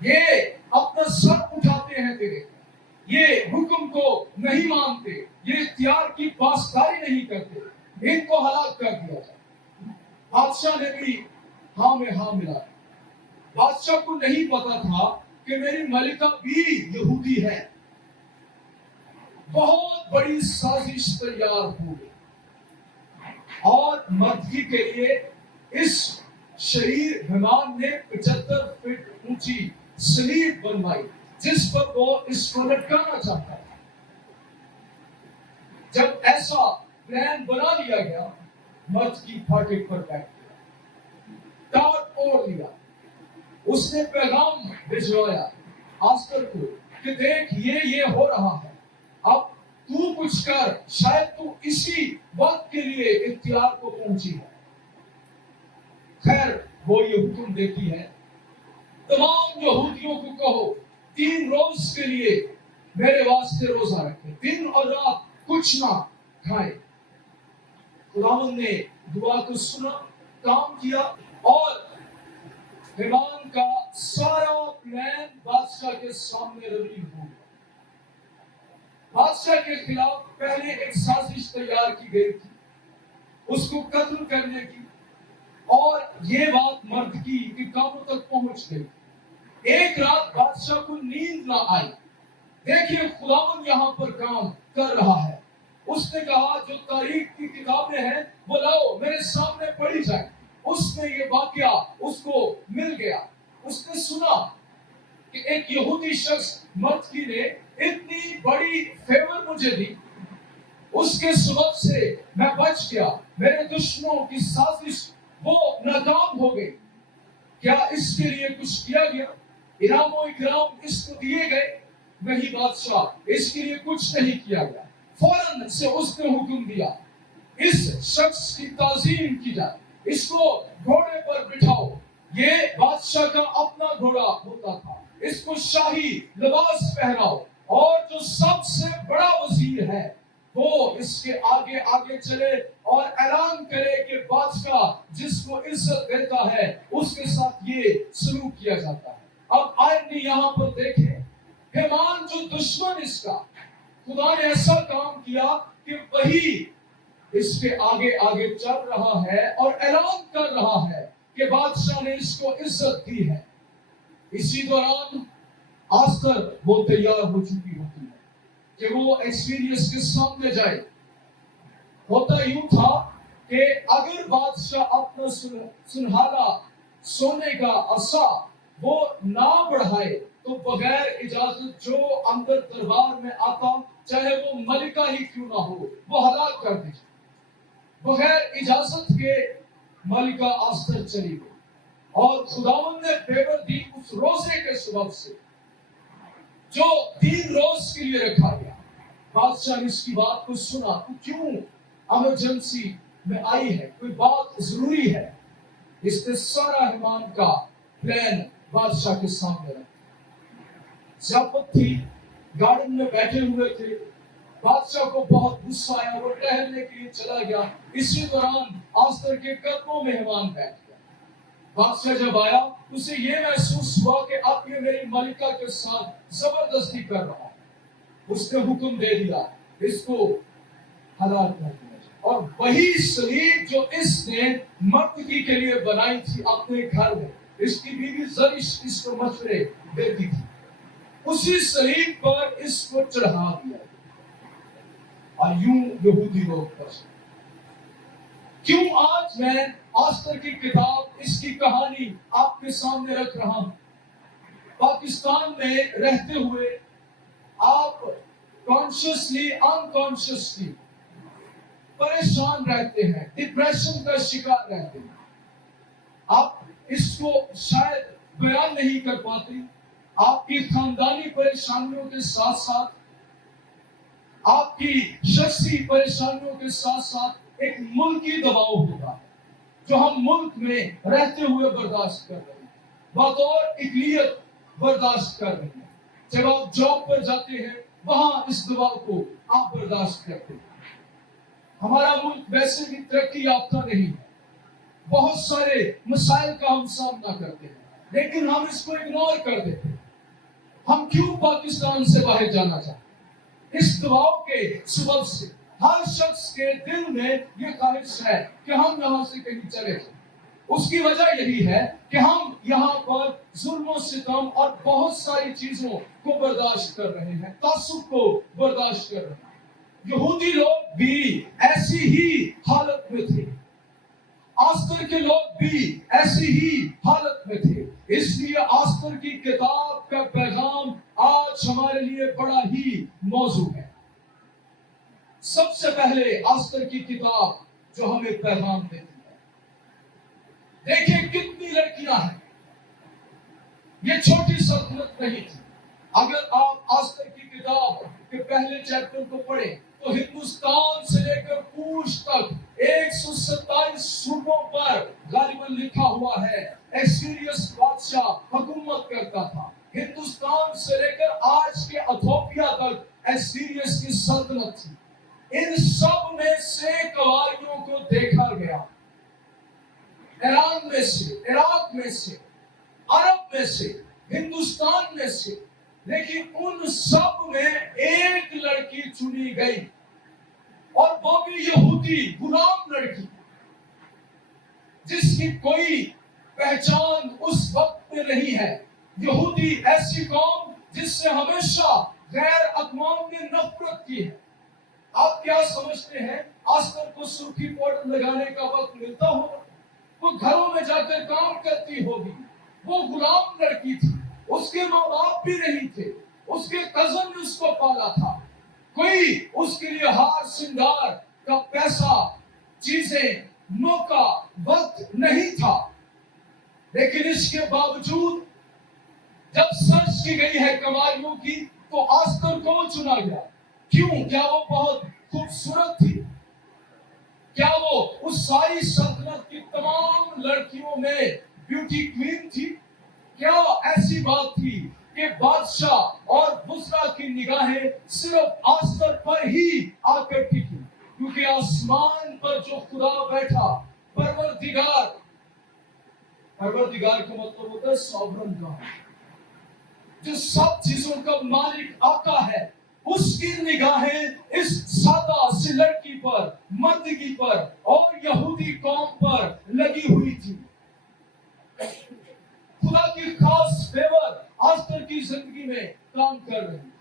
یہ اپنا سر اٹھاتے ہیں تیرے، یہ حکم کو نہیں مانتے، یہ اختیار کی پاسداری نہیں کرتے، ان کو ہلاک کر دیا جائے۔ بادشاہ نے بھی ہاں میں ہاں ملا۔ بادشاہ کو نہیں پتا تھا کہ میری ملکہ بھی یہودی ہے۔ بہت بڑی سازش تیار ہو گئی اور مردگی کے لیے اس شریر حیوان نے 75 فٹ اونچی سلیب بنوائی جس پر وہ اس کو لٹکانا چاہتا تھا۔ جب ایسا پلان بنا لیا گیا، مرد کی پھاٹک پر بیٹھ گیا، ٹاٹ اوڑھ لیا۔ اس نے پیغام بھجوایا آستر کو کہ دیکھ یہ ہو رہا ہے، اب تو کچھ کر، شاید تو اسی وقت کے لیے اختیار کو پہنچی ہے۔ خیر وہ یہ حکم دیتی ہے تمام یہودیوں کو کہو 3 روز کے لیے میرے واسطے روزہ رکھیں، دن اور رات کچھ نہ کھائیں۔ خداوند نے دعا کو سنا، کام کیا، اور حیوان کا سارا پلان بادشاہ کے سامنے روی ہو گیا۔ بادشاہ کے خلاف پہلے ایک سازش تیار کی گئی تھی، اس کو قتل کرنے کی، اور یہ بات مرد کی کانوں تک پہنچ گئی۔ ایک رات بادشاہ کو نیند نہ آئی۔ دیکھیے خداوند یہاں پر کام کر رہا ہے۔ اس نے کہا جو تاریخ کی کتابیں ہیں وہ لاؤ میرے سامنے پڑھی جائے۔ اس نے یہ واقعہ اس کو مل گیا۔ اس نے سنا کہ ایک یہودی شخص مرد کی نے اتنی بڑی فیور مجھے دی، اس کے سبب سے میں بچ گیا، میرے دشمنوں کی سازش وہ ناکام ہو گئی۔ کیا اس کے لیے کچھ کیا گیا؟ انعام و اکرام اس کو دیے گئے؟ نہیں بادشاہ، اس کے لیے کچھ نہیں کیا گیا۔ فوراً سے اس نے حکم دیا اس شخص کی تعظیم کی جائے، اس کو گھوڑے پر بٹھاؤ۔ یہ بادشاہ کا اپنا گھوڑا ہوتا تھا، اس کو شاہی لباس پہناؤ، اور جو سب سے بڑا وزیر ہے وہ اس کے آگے آگے چلے اور اعلان کرے کہ بادشاہ جس کو عزت دیتا ہے اس کے ساتھ یہ سلوک کیا جاتا ہے۔ اب آئیے یہاں پر دیکھیں، حیوان جو دشمن اس کا، خدا نے ایسا کام کیا کہ وہی اس کے آگے آگے چل رہا ہے اور اعلان کر رہا ہے کہ بادشاہ نے اس کو عزت دی ہے۔ اسی دوران آستر وہ تیار ہو چکی ہوتی ہے کہ وہ ایکسپیرینس کے سامنے جائے۔ ہوتا یوں تھا کہ اگر بادشاہ اپنا سنہالا سونے کا عصا وہ نہ بڑھائے تو بغیر اجازت جو اندر دربار میں آتا، چاہے وہ ملکہ ہی کیوں نہ ہو، وہ ہلاک کر دی۔ بغیر اجازت کے ملکہ آستر چلی گئی، اور خداوند نے فیور دی اس روزے کے سبب سے جو 3 روز کے لیے رکھا گیا۔ بادشاہ نے اس کی بات کو سنا، تو کیوں ایمرجنسی میں آئی ہے، کوئی بات ضروری ہے۔ اس نے سارا حیوان کا پلان بادشاہ کے سامنے رکھا۔ ضیافت تھی، گارڈن میں بیٹھے ہوئے تھے، بادشاہ کو بہت غصہ آیا، وہ ٹہلنے کے لیے چلا گیا۔ اسی دوران آستر کے قدموں میں حیوان بیٹھ گیا۔ بادشاہ جب آیا اسے یہ محسوس ہوا کہ اب یہ میری ملکہ کے ساتھ زبردستی کر رہا ہے۔ اس نے حکم دے دیا اس کو ہلاک کر دیا، اور وہی سلیب جو اس نے مردگی کے لیے بنائی تھی اپنے گھر میں، اس کی بیوی زرش اس کو مشورے دیتی تھی، اسی سلیب پر اس کو چڑھا دیا۔ اور یوں یہودی لوگ بچے۔ کیوں آج میں آستر کی کتاب، اس کی کہانی آپ کے سامنے رکھ رہا ہوں؟ پاکستان میں رہتے ہوئے آپ کانشیسلی انکانشیسلی پریشان رہتے ہیں، ڈپریشن کا شکار رہتے ہیں۔ آپ اس کو شاید بیان نہیں کر پاتے۔ آپ کی خاندانی پریشانیوں کے ساتھ ساتھ، آپ کی شخصی پریشانیوں کے ساتھ ساتھ ایک ملکی دباؤ ہوتا ہے جو ہم ملک میں رہتے ہوئے برداشت کر رہے ہیں، بطور اقلیت برداشت کر رہے ہیں۔ جب آپ جاب پر جاتے ہیں وہاں اس دباؤ کو آپ برداشت کرتے ہیں۔ ہمارا ملک ویسے بھی ترقی یافتہ نہیں ہے، بہت سارے مسائل کا ہم سامنا کرتے ہیں، लेकिन हम इसको इग्नोर कर देते। हम क्यों पाकिस्तान से बाहर जाना चाहते? इस दबाव के सबब से हर शख्स के दिल में ये ख्वाहिश है कि हम यहाँ से कहीं चले जाएं। उसकी वजह यही है कि हम यहाँ पर जुल्म सितम और बहुत सारी चीजों को बर्दाश्त कर रहे हैं, तासुब को बर्दाश्त कर रहे हैं। यहूदी लोग भी ऐसी ही हालत में थे, आस्तर के लोग भी ऐसी ही हालत में थे। इसलिए आस्तर की किताब का पैगाम आज हमारे लिए बड़ा ही मौजू है। सबसे पहले आस्तर की किताब जो हमें पैगाम देती है, देखिए कितनी लड़कियां हैं। ये छोटी सल्तनत नहीं थी। अगर आप आस्तर की किताब के पहले चैप्टर को पढ़ें तो हिंदुस्तान से लेकर पूछ तक 127 सूबों पर गालिबन लिखा हुआ है। एस्सीरियस बादशाह हुकूमत करता था। हिंदुस्तान से लेकर आज के इथोपिया तक एस्सीरियस की सल्तनत थी। इन सब में से कवारियों को देखा गया। ईरान में से, इराक में से, अरब में से, हिंदुस्तान में से, लेकिन उन सब में एक लड़की चुनी गई, और वो भी यहूदी गुलाम लड़की, जिसकी कोई पहचान उस वक्त में नहीं है। यहूदी ऐसी कौम जिससे हमेशा गैर अक़वाम ने नफरत की है। आप क्या समझते हैं आस्तर को सुर्खी पाउडर लगाने का वक्त मिलता होगा? वो घरों में जाकर काम करती होगी। वो गुलाम लड़की थी, उसके माँ बाप भी नहीं थे, उसके कजन ने उसको पाला था। कोई उसके लिए हार श्रृंगार का पैसा, चीजें, मौका, वक्त नहीं था। लेकिन इसके बावजूद जब सर्च की गई है कवारियों की, तो आस्तर को चुना गया। क्यों? क्या वो बहुत खूबसूरत थी? क्या वो उस सारी सल्तनत की तमाम लड़कियों में ब्यूटी क्वीन थी? क्या ऐसी बात थी कि बादशाह और बुज़रा की निगाहें सिर्फ आस्तर पर ही आकर टिकी? क्योंकि आसमान पर जो खुदा बैठा, परवरदिगार, परवरदिगार का मतलब होता है सॉवरन गॉड, जो सब चीजों का मालिक आका है, उसकी निगाहें इस सादा सी लड़की पर, मर्दगी पर और यहूदी कौम पर लगी हुई थी। खुदा की खास फेवर आस्तर की जिंदगी में काम कर रही है।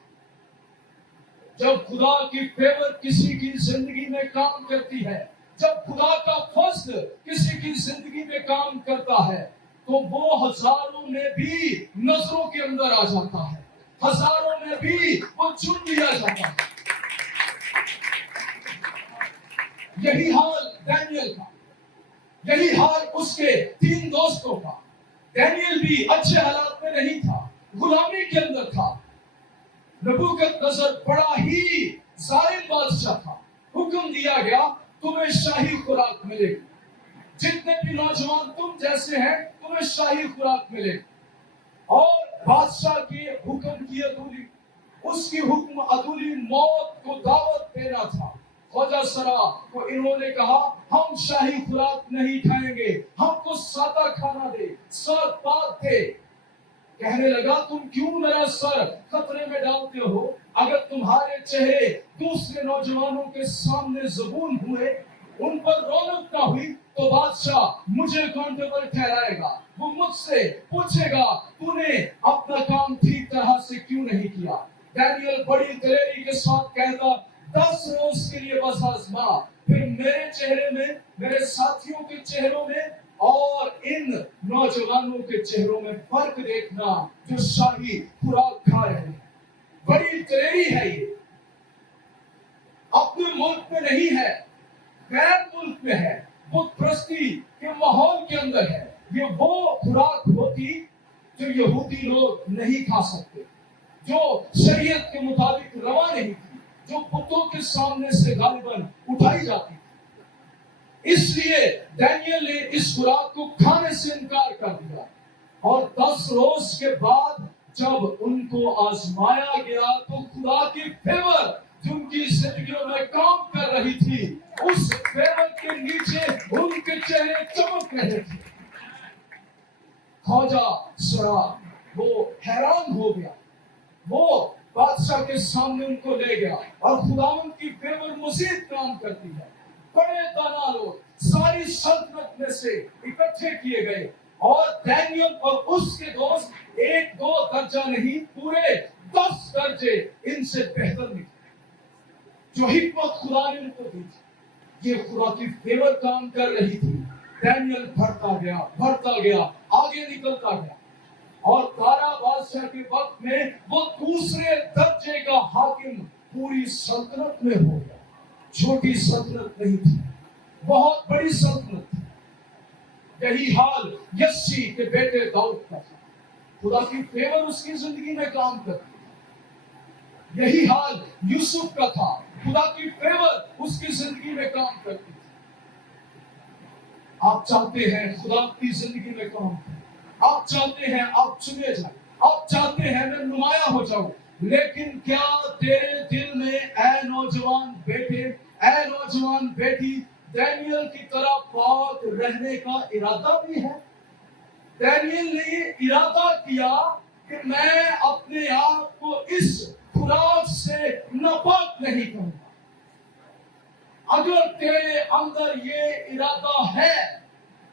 जब खुदा की फेवर किसी की जिंदगी में काम करती है, जब खुदा का फज़्ल किसी की जिंदगी में काम करता है, तो वो हजारों में भी नजरों के अंदर आ जाता है, हजारों में भी वो चुन लिया जाता है। यही हाल डैनियल का, यही हाल उसके 3 दोस्तों का। डैनियल भी अच्छे हालात में नहीं था, गुलामी के अंदर था। नबूकदनेस्सर बड़ा ही जालिम बादशाह था। हुक्म दिया गया, तुम्हें शाही खुराक मिलेगी, जितने भी नौजवान तुम जैसे हैं तुम्हें शाही खुराक मिलेगी। और बादशाह के हुक्म की अदूली, उसकी हुक्म अदूली मौत को दावत देना था। ख्वाजा सरा को इन्होंने कहा, हम शाही खुराक नहीं खाएंगे, हमको सादा खाना दे, सर पात दे। कहने लगा, तुम क्यों मेरा सर खतरे में डालते हो? अगर तुम्हारे चेहरे दूसरे नौजवानों के सामने ज़बून हुए, उन पर रौनक ना हुई, तो बादशाह मुझे अकाउंटेबल ठहराएगा। वो मुझसे पूछेगा, तूने अपना काम ठीक तरह से क्यों नहीं किया? डैनियल बड़ी दलेरी के साथ कहता, 10 रोज के लिए बस आजमा, फिर मेरे चेहरे में, मेरे साथियों के चेहरों में और इन नौजवानों के चेहरों में फर्क देखना, जो शाही खुराक खा रहे हैं। बड़ी दलेरी है ये। अपने मुल्क में नहीं है, गैर मुल्क में है, बुत परस्ती के माहौल के अंदर है। ये वो खुराक होती जो यहूदी लोग नहीं खा सकते, जो शरीयत के मुताबिक रवा नहीं थी, जो बुतों के सामने से गालिबन उठाई जाती थी। इसलिए डैनियल ने इस खुराक को खाने से इनकार कर दिया। और 10 रोज के बाद जब उनको आजमाया गया, तो खुदा की फेवर जो उनकी जिंदगियों में काम कर रही थी, उस फेवर के नीचे उनके चेहरे चमक रहे थे। ख्वाजा सुना, वो हैरान हो गया। वो बादशाह के सामने उनको ले गया और खुदावंद की फेवर मजीद काम करती है। बड़े दाना लोग सारी सल्तनत में से इकट्ठे किए गए और डैनियल और उसके दोस्त एक दो दर्जा नहीं, पूरे 10 दर्जे इनसे बेहतर निकले। जो हिकमत खुदा ने उनको दी थी, ये खुदा की फेवर काम कर रही थी। डैनियल बढ़ता गया, आगे निकलता गया और दारा बादशाह के वक्त में वो दूसरे दर्जे का हाकिम पूरी सल्तनत में हो गया। छोटी सल्तनत नहीं थी, बहुत बड़ी सल्तनत थी। यही हाल यस्सी के बेटे दाऊद का था। खुदा की फेवर उसकी जिंदगी में काम करती। यही हाल यूसुफ का था। खुदा की फेवर उसकी जिंदगी में काम करती थी। आप चाहते हैं खुदा की जिंदगी में काम करे, आप चाहते हैं आप चुने जाए, आप चाहते हैं मैं नुमाया हो जाऊं, लेकिन क्या तेरे दिल में ऐ नौजवान बेटे, ऐ नौजवान बेटी, डैनियल की तरह पाक रहने का इरादा भी है? डैनियल ने ये इरादा किया कि मैं अपने आप को इस खुराक से नापाक नहीं करूंगा। अगर तेरे अंदर ये इरादा है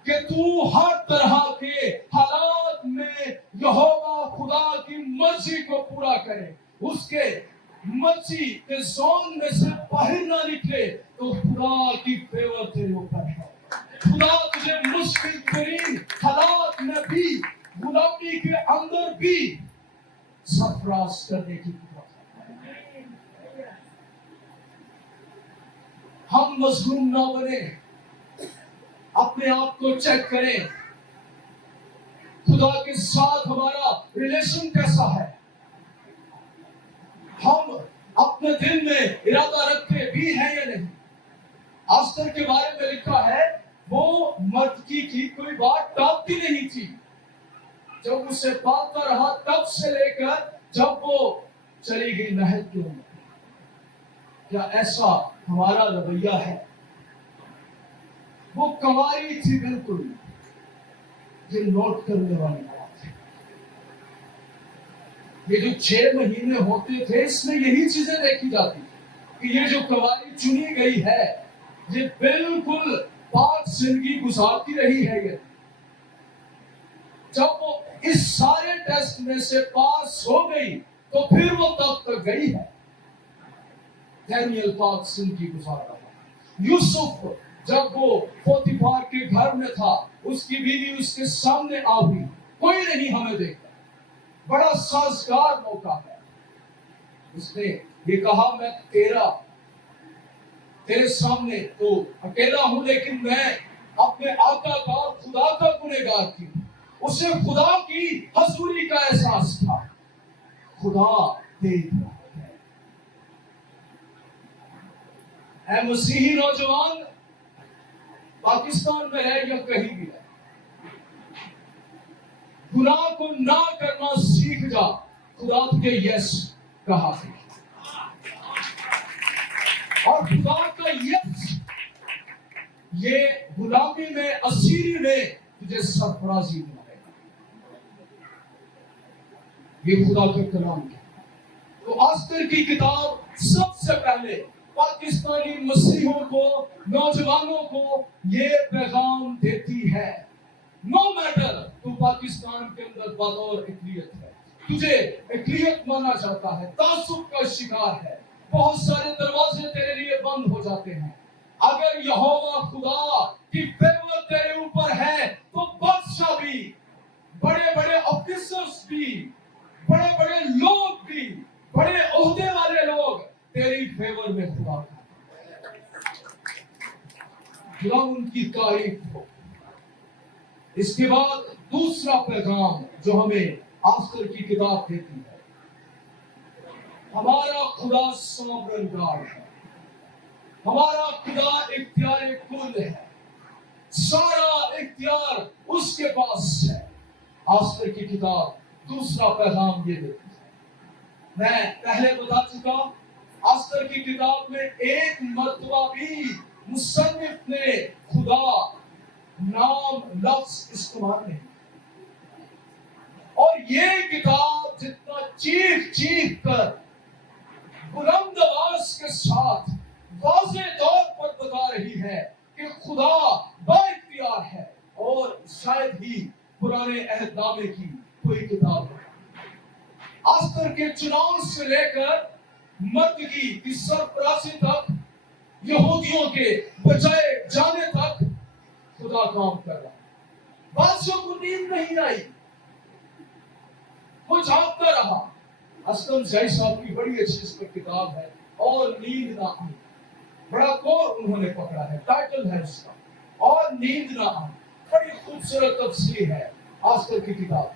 कि तू हर तरह के हालात में यहोवा खुदा की मर्जी को पूरा करे, उसके मर्जी के जोन में से बाहर ना निकले, तो खुदा की फेवर तेरे ऊपर है। खुदा तुझे मुश्किल तरीन हालात में भी, गुलामी के अंदर भी सरफराज करने की हम मजलूम ना बने, अपने आप को चेक करें। खुदा के साथ हमारा रिलेशन कैसा है? हम अपने दिल में इरादा रखते भी हैं या नहीं? आस्तर के बारे में लिखा है, वो मर्दकी की कोई बात टालती नहीं थी। जब उसे पालता रहा तब से लेकर जब वो चली गई महल के अंदर। क्या ऐसा हमारा रवैया है? वो कंवारी थी बिल्कुल, ये नोट करने वाली बात है। ये जो 6 महीने होते थे, इसमें यही चीजें देखी जाती कि ये जो कंवारी चुनी गई है, ये बिल्कुल पाक जिंदगी गुजारती रही है। ये जब वो इस सारे टेस्ट में से पास हो गई तो फिर वो तब तक गई है। डैनियल पाक जिंदगी गुजार रहा है। यूसुफ जब वो पोतीफार के घर में था, उसकी बीवी उसके सामने आ हुई, कोई नहीं हमें देखता, बड़ा साजगार मौका है। उसने ये कहा, मैं तेरे सामने तो अकेला हूं, लेकिन मैं अपने आका का, खुदा का गुनहगार थी। उसे खुदा की हजूरी का एहसास था। खुदा देख रहा है। ऐ मसीही नौजवान, पाकिस्तान में है या कहीं भी है, गुनाह को ना करना सीख जा। खुदा तुझे यस कहा है और खुदा का यस ये गुलामी में, असीरी में तुझे सरफराजी बनाएगा। ये खुदा के कलाम है। तो आस्तर की किताब सबसे पहले पाकिस्तानी मसीहों को, नौजवानों को ये पैगाम देती है। नो मैटर तू पाकिस्तान के अंदर बतौर अक़लियत है, तुझे अक़लियत माना जाता है, तासुब का शिकार है, बहुत सारे दरवाजे तेरे लिए बंद हो जाते हैं। अगर यहोवा खुदा की फेवर तेरे ऊपर है तो बादशाह भी, बड़े बड़े ऑफिसर्स भी, बड़े बड़े लोग भी, बड़े ओहदे वाले लोग तेरी फेवर में खुदा उनकी तारीफ हो। इसके बाद दूसरा पैगाम जो हमें आस्तर की किताब देती है, हमारा खुदा सोवरेन है, हमारा खुदा इख्तियार कुल है, सारा इख्तियार उसके पास है। आस्तर की किताब दूसरा पैगाम ये देती है। मैं पहले बता चुका, आस्तर की किताब में एक मर्तबा भी मुसन्निफ ने खुदा नाम लफ्ज इस्तेमाल नहीं। اور یہ کتاب جتنا چیخ چیخ کر بلند آواز کے ساتھ واضح طور پر بتا رہی ہے کہ خدا بااختیار ہے اور شاید ہی پرانے عہد نامے کی کوئی کتاب ہے. آستر کے چناؤ سے لے کر مردگی کی سربراسی تک، یہودیوں کے بچائے جانے تک خدا کام کر رہا ہے. بادشاہ کو نیند نہیں آئی، وہ جاگتا رہا. اسلم زئی صاحب کی بڑی اچھی اس پر کتاب ہے، اور نیند نہ آئی. بڑا کور انہوں نے پکڑا ہے، ٹائٹل ہے اس کا، اور نیند نہ آئی. بڑی خوبصورت تفسیر ہے آستر کی کتاب.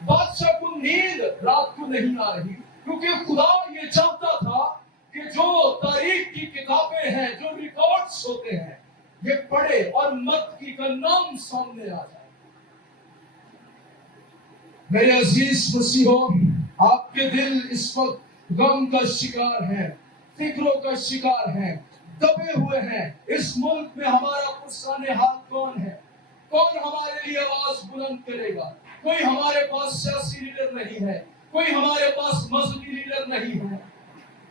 بادشاہ کو نیند رات کو نہیں آ رہی، کیونکہ خدا یہ چاہتا تھا کہ جو تاریخ کی کتابیں ہیں، جو ریکارڈز ہوتے ہیں، یہ پڑھے اور متی کا نام سامنے آ جائے. میرے عزیز مسیحو، آپ کے دل اس وقت غم کا شکار ہیں، فکروں کا شکار ہیں، دبے ہوئے ہیں. اس ملک میں ہمارا پرسان حال کون ہے؟ کون ہمارے لیے آواز بلند کرے گا؟ کوئی ہمارے پاس سیاسی لیڈر نہیں ہے، کوئی ہمارے پاس مذہبی لیڈر نہیں ہے.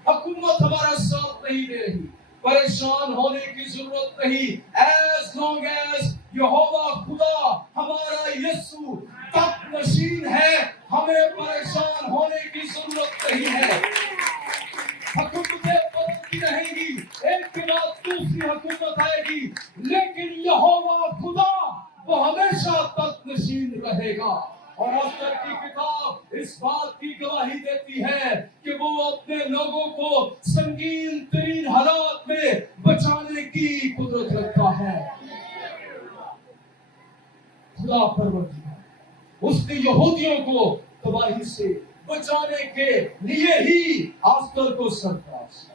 حکومت ہمارا ساتھ نہیں دے رہی. پریشان ہونے کی ضرورت نہیں. as long as یہوہ خدا ہمارا یسوع تخت نشین ہے، ہمیں پریشان ہونے کی ضرورت نہیں ہے. حکومتیں بدلتی رہیں گی، ایک کے بعد دوسری حکومت آئے گی، لیکن یہوہ خدا وہ ہمیشہ تخت نشین رہے گا. اور آستر کی کتاب اس بات کی گواہی دیتی ہے کہ وہ اپنے لوگوں کو سنگین ترین حالات میں بچانے کی قدرت رکھتا ہے. خدا پروردگار اس نے یہودیوں کو تباہی سے بچانے کے لیے ہی آستر کو سرفراز.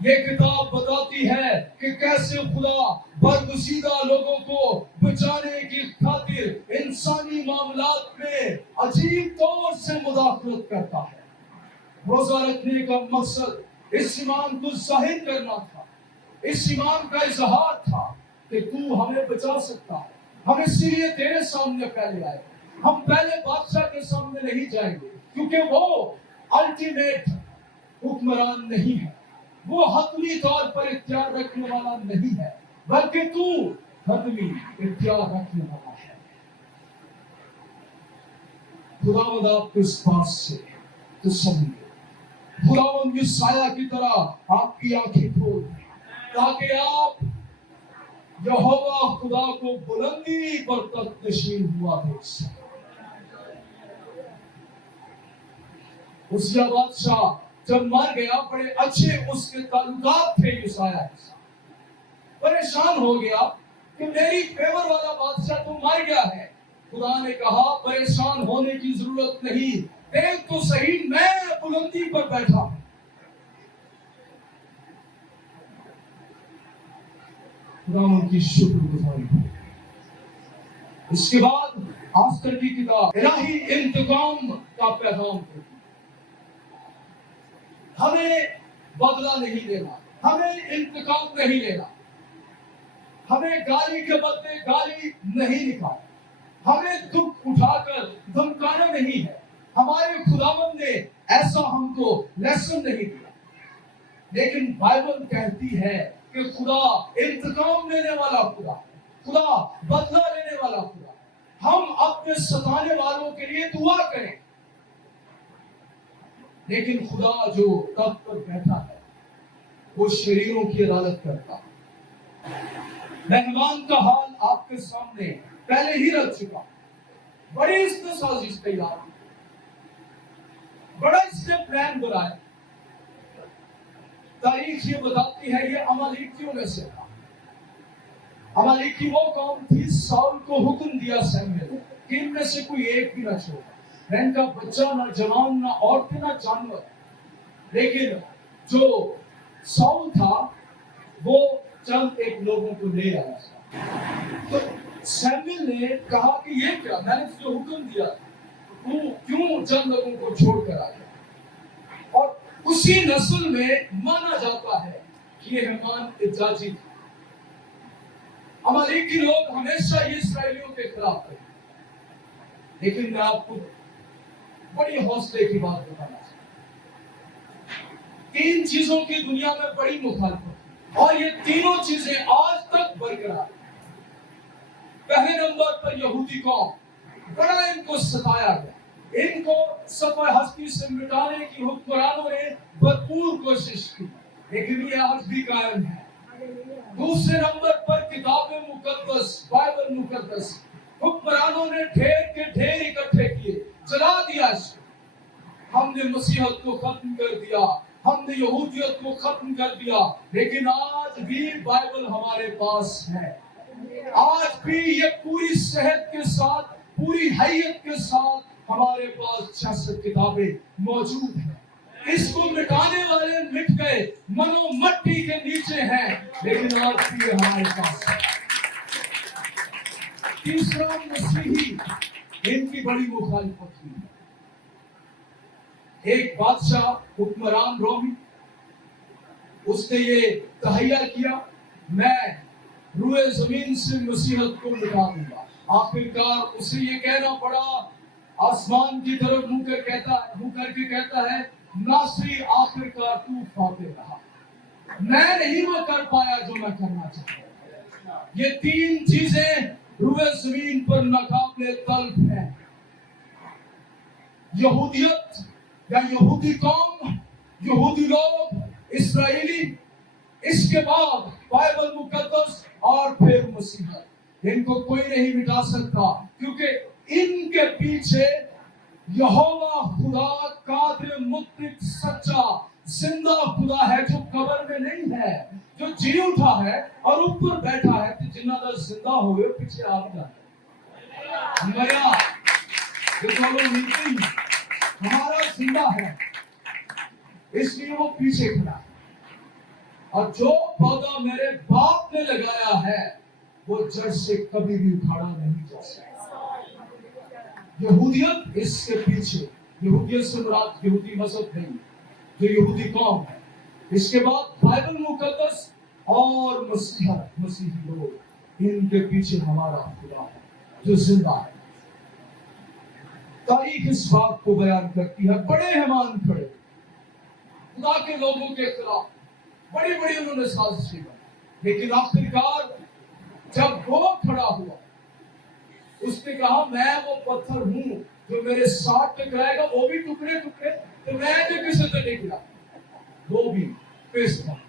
یہ کتاب بتاتی ہے کہ کیسے خدا برگزیدہ لوگوں کو بچانے کی خاطر انسانی معاملات میں عجیب طور سے مداخلت کرتا ہے. روزہ رکھنے کا مقصد اس ایمان کو ظاہر کرنا تھا، اس ایمان کا اظہار تھا کہ تو ہمیں بچا سکتا ہے. ہم اسی لیے تیرے سامنے پہلے آئے. ہم پہلے بادشاہ کے سامنے نہیں جائیں گے، کیونکہ وہ الٹیمیٹ حکمران نہیں ہے، وہ حتمی طور پر اختیار رکھنے والا نہیں ہے، بلکہ تو حتمی اختیار رکھنے والا ہے. خداوند آپ کو اس بات سے تسلی دے. خداوند یسایہ کی طرح آپ کی آنکھیں کھول دیں تاکہ آپ یہوہ خدا کو بلندی پر تخت نشین ہوا دیکھ سکیں. عزیہ بادشاہ جب مر گیا، بڑے اچھے اس کے تعلقات تھے یسایہ کے ساتھ. پریشان ہو گیا کہ میری فیور والا بادشاہ تو مر گیا ہے. خدا نے کہا پریشان ہونے کی ضرورت نہیں، دیکھ تو صحیح میں بلندی پر بیٹھا ہوں. خدا ان کی شکر گزاری ہو. اس کے بعد آستر کی کتاب الہی انتقام کا پیغام ہے. ہمیں بدلہ نہیں لینا، ہمیں انتقام نہیں لینا، ہمیں گالی کے بدلے گالی نہیں نکالنا، ہمیں دکھ اٹھا کر دھمکانا نہیں ہے. ہمارے خداوند نے ایسا ہم کو لیسن نہیں دیا. لیکن بائبل کہتی ہے کہ خدا انتقام لینے والا خدا ہے، خدا بدلہ لینے والا خدا ہے. ہم اپنے ستانے والوں کے لیے دعا کریں، لیکن خدا جو تخت پر بیٹھا ہے وہ شریروں کی عدالت کرتا ہے. مہمان کا حال آپ کے سامنے پہلے ہی رکھ چکا. بڑی اس نے سازش تیار، بڑا اس نے پلان بنایا. تاریخ یہ بتاتی ہے یہ عمالیقیوں میں سے تھا. عمالیقی وہ قوم تھی، ساؤل کو حکم دیا سیموئیل کہ ان میں سے کوئی ایک بھی نہ چھوڑا، نہ ان کا بچہ، نہ جوان، نہ عورتیں، نہ جانور. لیکن جو ساؤل تھا وہ چند ایک لوگوں کو لے آیا تھا. تو سیموئیل نے کہا کہ یہ کیا، میں نے جو حکم دیا تو کیوں چند لوگوں کو چھوڑ کر آیا؟ اور اسی نسل میں مانا جاتا ہے کہ یہ حمان اجاجی تھا. عمالیقی لوگ ہمیشہ یہ اسرائیلیوں کے خلاف تھے. लेकिन मैं आपको बड़ी हौसले की बात बताना चाहता हूं। 3 चीजों की दुनिया में बड़ी मुखालफत है और ये तीनों चीजें आज तक बरकरार हैं। पहले नंबर पर यहूदी कौम, बड़ा इनको सताया गया, इनको सफर हस्ती से मिटाने की हुक्मरानों ने भरपूर कोशिश की, लेकिन ये आज भी कायम है। दूसरे नंबर पर किताब मुकद्दस, बाइबल मुकद्दस, हुक्मरानों ने ढेर के ढेर इकट्ठे किए, जला दिया इसको। हमने मसीहत को खत्म कर दिया, हमने यहूदियत को खत्म कर दिया, लेकिन आज भी बाइबल हमारे पास है। आज भी ये पूरी सेहत के साथ, पूरी हैयत के साथ हमारे पास 66 किताबें मौजूद हैं। इसको मिटाने वाले मिट गए, मनो मट्टी के नीचे हैं, लेकिन आज भी हमारे पास है। तीसरा, मसीही, इनकी बड़ी मुखालफत हुई। एक बादशाह, हुक्मरान रोमी, उसने ये तहैया किया, मैं रूए जमीन से मसीहत को मिटा दूंगा। आखिरकार उसे ये कहना पड़ा, आसमान की तरफ मुंह करके कहता है, नासरी आखिरकार तू फाते रहा, मैं नहीं वो कर पाया जो मैं करना चाहता। ये 3 चीजें रूए जमीन पर नाकाबिले तल्फ है। यहूदियत या यहूदी कौम, यहूदी लोग, इस्राएली, इसके बाद बाइबल मुकद्दस और फिर मसीहत। इनको कोई नहीं मिटा सकता, क्योंकि इनके पीछे यहोवा खुदा कादिर मुत्तक़ सच्चा जिंदा खुदा है, जो कब्र में नहीं है, जो जी उठा है और ऊपर बैठा है। तो जिन्ना दा जिंदा होवे पीछे आप जाए मया, ये दोनों नहीं, हमारा जिंदा है, इसलिए वो पीछे खड़ा है। और जो पौधा मेरे बाप ने लगाया है, वो जड़ से कभी भी उखाड़ा नहीं जा सकता। यहूदियत इसके पीछे, यहूदियत से मुराद यहूदी मजहब नहीं, जो यहूदी कौम है। इसके बाद बाइबल मुकद्दस और मसीहत, मसीही लोग, इनके पीछे हमारा खुदा है जो जिंदा है। तारीख इस बात को बयान करती है, बड़े हैमान खड़े खुदा के लोगों के खिलाफ, बड़ी बड़ी उन्होंने साजिशें की, लेकिन आखिरकार जब वो खड़ा हुआ, उसने कहा, मैं वो पत्थर हूं जो मेरे साथ टकराएगा, वो भी टुकड़े टुकड़े, तो मैं जो किसी से नहीं गिरा, वो भी पेश था।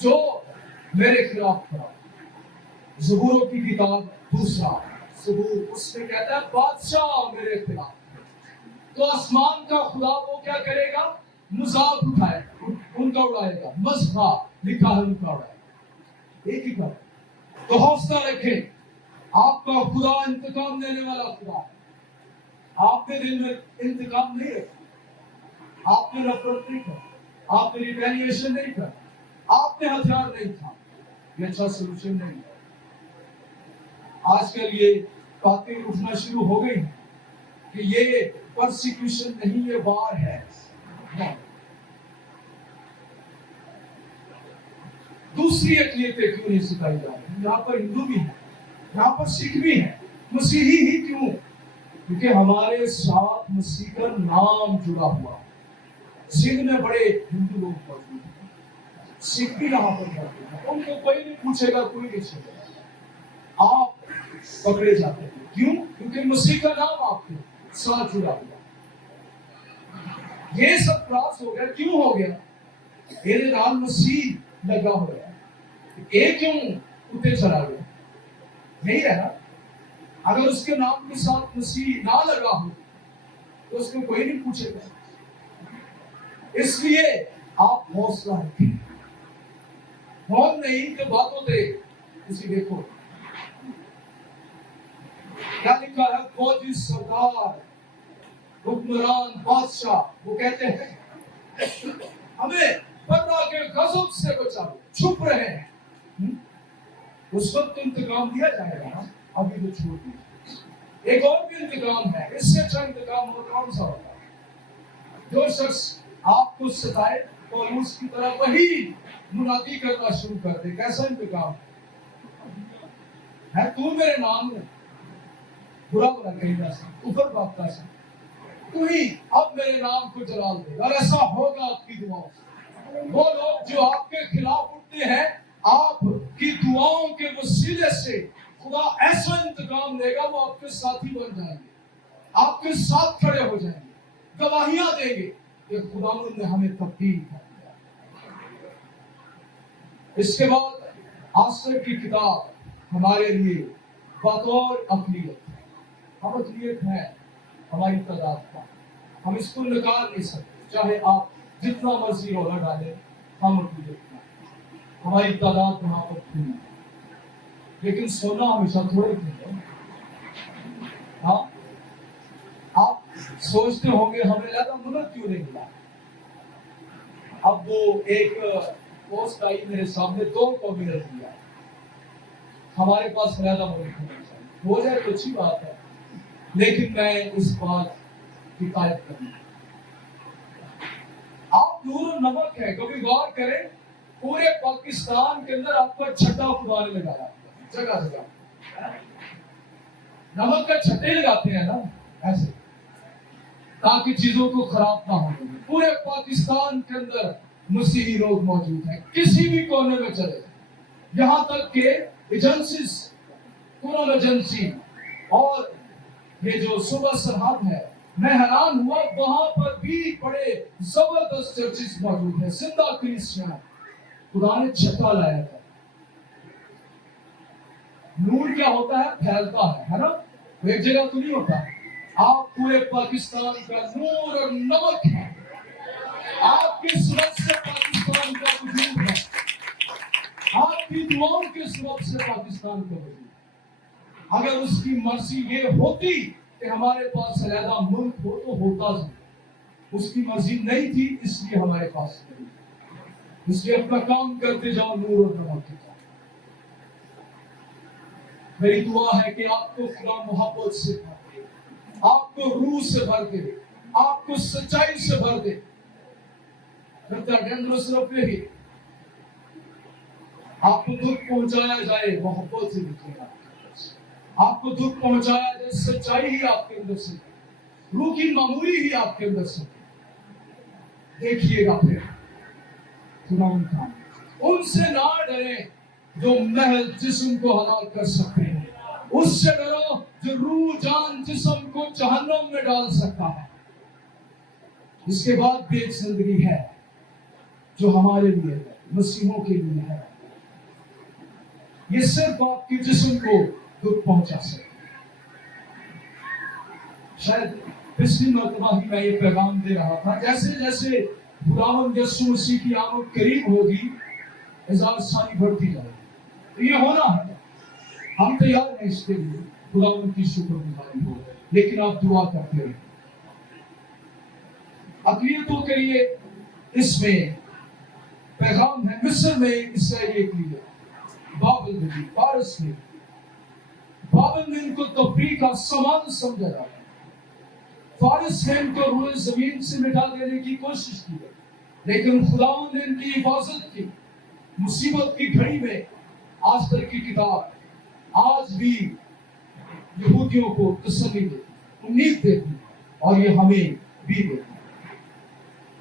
जो मेरे खिलाफ खड़ा। ज़बूरों की किताब दूसरा ज़बूर, उसमें कहता है, बादशाह मेरे खिलाफ। तो आसमान का खुदा वो क्या करेगा? मजाक उठाएगा, उनका उड़ाएगा, मज़हा लिखा है उनका उड़ाएगा। एक ही बात, तो हौसला रखें, आपका खुदा इंतकाम देने वाला खुदा है। आपने दिल में इंतकाम नहीं रखा, आपने नफरत नहीं कर, आपने रिटेलिएशन नहीं कर, आपने हथियार नहीं था, ये अच्छा सोल्यूशन नहीं है। आजकल ये बातें उठना शुरू हो गई कि ये परसिक्यूशन नहीं, ये वार है। दूसरी अक़लियतें क्यों नहीं सिखाई जा रही? यहाँ पर हिंदू भी है, यहाँ पर सिख भी है, मसीही ही क्यों? क्योंकि हमारे साथ मसीह का नाम जुड़ा हुआ। सिख में बड़े हिंदू लोग मौजूद हैं, सिख भी यहाँ पर मौजूद है, उनको कोई नहीं पूछेगा, कोई नहीं छेड़ेगा, आप पकड़े जाते हैं। क्यों? क्योंकि मसीह का नाम आपके साथ जुड़ा हुआ। ये सब क्रॉस हो गया, क्यों हो गया? मेरे नाम मसीह लगा हो गया, ये क्यों उठे चला गया? नहीं रहा। अगर उसके नाम के साथ मसीह ना लगा हो तो उसको कोई नहीं पूछेगा। इसलिए आप हौसला रखें, मौन नहीं कि बातों दे। उसी देखो क्या लिखा है, फौजी सरदार, हुक्मरान, बादशाह, वो कहते हैं हमें फतह के गजब से बचाओ, छुप रहे हैं। उस वक्त इंतकाम दिया जाएगा, अभी तो छोड़ दिया। एक और भी इंतकाम है, इससे अच्छा इंतकाम और कौन सा होता है? जो शख्स आपको सताए और उसकी तरह वही मुनादी करना शुरू कर दे, कैसा इंतकाम ہے تو میرے نام میں برا برا کہنا سا اوپر باپتا سا تو ہی اب میرے نام کو جلال دے. اور ایسا ہوگا آپ کی دعاؤں سے. وہ لوگ جو آپ کے خلاف اٹھتے ہیں آپ کی دعاؤں کے وسیلے سے خدا ایسا انتقام دے گا, وہ آپ کے ساتھی بن جائیں گے, آپ کے ساتھ کھڑے ہو جائیں گے, گواہیاں دیں گے کہ خداوند نے ہمیں تبدیل کر دیا. اس کے بعد آسر کی کتاب ہمارے لیے بطور اقلیت ہے. ہم اقلیت ہے ہماری تعداد کا, ہم اس کو نکال نہیں سکتے, چاہے آپ جتنا مرضی رولا ڈالیں, ہم اقلیت ہے, ہماری تعداد وہاں پر تھی. لیکن سونا ہمیشہ تھوڑے تھے. ہاں آپ سوچتے ہوں گے ہمیں زیادہ مدد کیوں نہیں ملا. اب وہ ایک پوسٹ آئی میرے سامنے 2 قومی دیا, ہمارے پاس زیادہ مدد ہونا چاہیے, ہو جائے تو اچھی بات ہے, لیکن میں اس بات کی تعریف کروں. آپ نور و نمک ہے, کبھی غور کریں پورے پاکستان کے اندر آپ کا چھٹا خدا نے لگایا جگہ جگہ. نمک کا چھٹے لگاتے ہیں نا ایسے تاکہ چیزوں کو خراب نہ ہو. پورے پاکستان کے اندر مسیحی لوگ موجود ہیں, کسی بھی کونے میں چلے, یہاں تک کہ ایجنسیز, قرآن ایجنسی اور یہ جو صبح سرحد ہے, میں حیران ہوا وہاں پر بھی بڑے زبردست چرچز موجود ہیں, زندہ کلیسیاں. خدا نے چھٹا لایا تھا. نور کیا ہوتا ہے؟ پھیلتا ہے نا, ایک جگہ تو نہیں ہوتا. آپ پورے پاکستان کا نور اور نمک ہے, آپ کی سبب سے پاکستان کا وجود ہے, آپ کی دعاؤں کے سبب سے پاکستان کا وجود ہے. اگر اس کی مرضی یہ ہوتی کہ ہمارے پاس علیحدہ ملک ہو تو ہوتا ضرور. اس کی مرضی نہیں تھی, اس لیے ہمارے پاس نہیں, اس لیے اپنا کام کرتے جاؤ نور اور نمک کے ساتھ. میری دعا ہے کہ آپ کو خدا محبت سے بھر دے, آپ کو روح سے بھر دے, آپ کو سچائی سے بھر دے. صرف یہی آپ کو دکھ پہنچایا جائے محبت سے نکلے, آپ کو دکھ پہنچایا جائے سچائی ہی آپ کے اندر سے, روح کی معمولی ہی آپ کے اندر سے. دیکھیے گا پھر خدا ان سے نہ ڈریں جو محض جسم کو ہلاک کر سکتے ہیں, اس سے ڈرو جو روح جان جسم کو جہنم میں ڈال سکتا ہے. اس کے بعد بھی ایک زندگی ہے جو ہمارے لیے ہے, مسیحوں کے لیے ہے. یہ صرف آپ کے جسم کو دکھ پہنچا سکتے. شاید پچھلی مرتبہ ہی میں یہ پیغام دے رہا تھا, جیسے جیسے خداوند یسوع مسیح کی آمد قریب ہوگی اعزاز ثانی بڑھتی جائے گی. تو یہ ہونا ہے, ہم تیار ہیں اس کے لیے, خداوند کی شکر گزاری ہو, لیکن آپ دعا کرتے رہیں. اقلیتوں کے لیے اس میں پیغام ہے. مصر میں اسرائیلی اقلیت, بابل میں, فارس میں, بابل میں ان کو تفریح کا سامان سمجھا جاتا ہے. فارس نے ان کو روئے زمین سے مٹا دینے کی کوشش کی, لیکن خداوند نے ان کی حفاظت کی. مصیبت کی گھڑی میں آسر کی کتاب آج بھی یہودیوں کو تسلی دیتی, امید دیتی, اور یہ ہمیں بھی دیتی.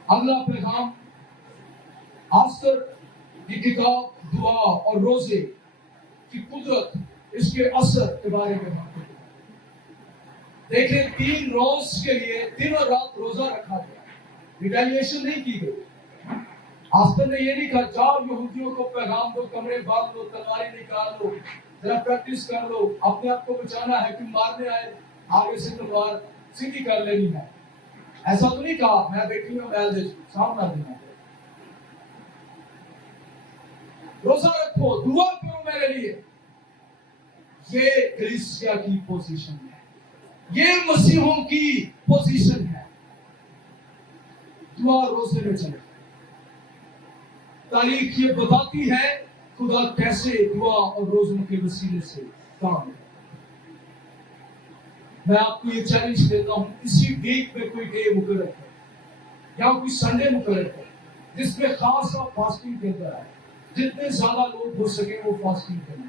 اگلا پیغام آسر کی کتاب دعا اور روزے کی قدرت, اس کے اثر کے بارے میں بات کرتے ہیں. دیکھیں 3 روز کے لیے دن اور رات روزہ رکھا گیا, ریٹیلیشن نہیں کی گئی. آسر نے یہ نہیں کہا جاؤ یہودیوں کو پیغام دو, کمرے باندھ لو, تلواریں نکال لو, ذرا پریکٹس کر لو, اپنے آپ کو بچانا ہے, کہ مارنے آئے آگے سے تلوار سیدھی کر لینی ہے. ایسا تو نہیں کہا میں بیٹھی ہوں محل دے سامنا دینا. روزہ رکھو, دعا کرو میرے لیے. یہ کلیسیا کی پوزیشن ہے, یہ مسیحوں کی پوزیشن ہے. دعا روزے میں چلے. تاریخ یہ بتاتی ہے خدا کیسے دعا اور روزوں کے وسیلے سے کام ہے. میں آپ کو یہ چیلنج دیتا ہوں, اسی ویک میں کوئی ڈے مقرر ہے یا کوئی سنڈے مقرر ہے جس میں خاص آپ فاسٹنگ کے اندر آئے. جتنے زیادہ لوگ ہو سکے وہ فاسٹنگ کریں.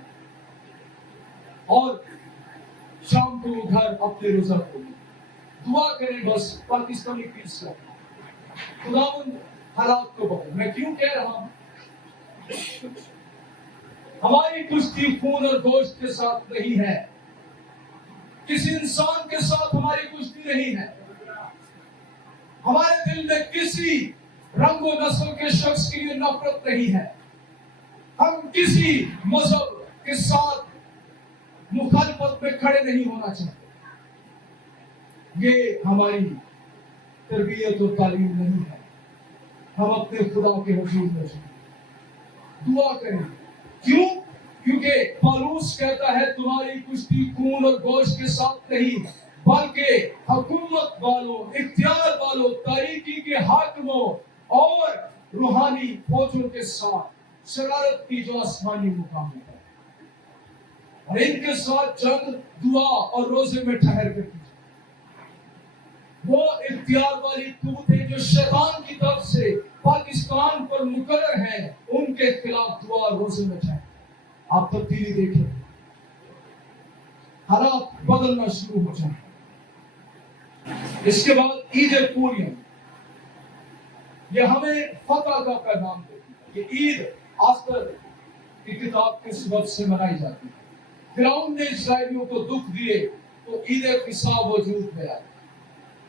और शाम को घर अपने रोजा खोले। दुआ करें बस पाकिस्तानी पीस से खुदावंद हालात को बदले। मैं क्यों कह रहा हूं? हमारी कुश्ती खून और गोश्त के साथ नहीं है, किसी इंसान के साथ हमारी कुश्ती नहीं है। हमारे दिल में किसी रंगो नस्ल के शख्स के लिए नफरत नहीं है। हम किसी मजहब के साथ मुखालफत में खड़े नहीं होना चाहते। ये हमारी तरबियत और तालीम नहीं है। हम अपने खुदा के हुजूर में दुआ करें। क्यों? क्योंकि पौलुस कहता है तुम्हारी कुश्ती खून और गोश्त के साथ नहीं, बल्कि हुकूमत वालों, इख्तियार वालों, तारीकी के हाकिमों और रूहानी फौजों के साथ शरारत की जो आसमानी मुकाम है, और इनके साथ जंग दुआ और रोजे में ठहर कर कीजिए। वो इख्तियार वाली कुव्वतें जो शैतान की तरफ से पाकिस्तान पर मुकर्रर हैं, उनके खिलाफ दुआ और रोजे में ठहर। आप तब्दीली देखें, हालात बदलना शुरू हो जाए। इसके बाद ईद पूरियम, ये हमें फतह का पैगाम देती है। ये ईद आस्तर की किताब के सबब से मनाई जाती है। फिरौन ने इस्राएलियों को दुख दिए तो ईद फिसा वजूद में आई।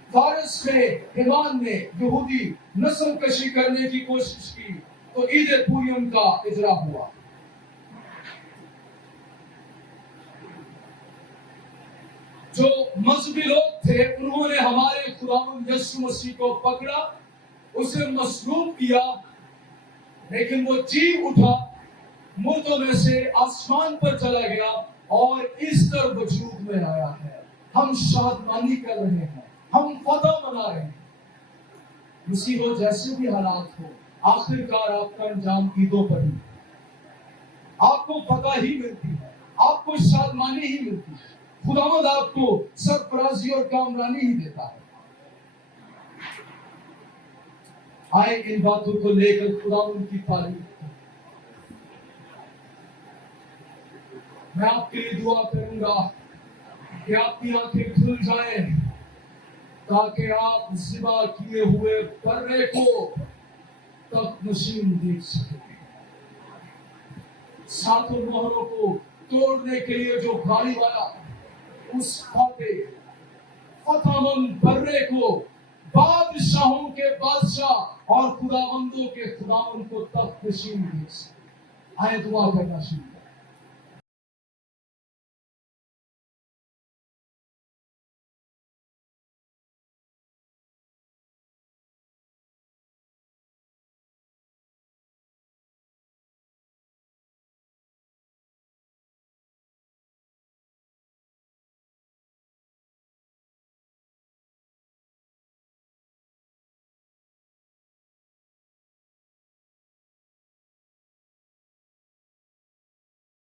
फारस में हिमान ने यहूदी नस्ल कशी करने की कोशिश की तो ईद पूरियम का इजरा हुआ। जो मजहबी लोग थे उन्होंने हमारे खुदावंद यीशु मसीह को पकड़ा, उसे मसलूब किया, लेकिन वो जी उठा, मुर्दों में से आसमान पर चला गया और इस तरह वजूद में आया है। हम शादमानी कर रहे हैं, हम फतह मना रहे हैं। मसीह हो जैसे भी हालात हो, आखिरकार आपका अंजाम ईदों पर ही, आपको फतह ही मिलती है, आपको शादमानी ही मिलती है। खुदावंद आपको सरफराजी और कामरानी ही देता है। आए इन बातों को लेकर खुदावंद की तारीफ। मैं आपके लिए दुआ करूंगा कि आपकी आंखें खुल जाएं ताकि आप ज़िबा किए हुए बर्रे को तक नशीन देख सकें। सातों मोहरों को तोड़ने के लिए जो गाड़ी वाला उस फतहमंद बर्रे को बादशाहों के बादशाह और खुदावंदों के खुदावंद को तक नशीन देख सकें। आए दुआ करना शुरू।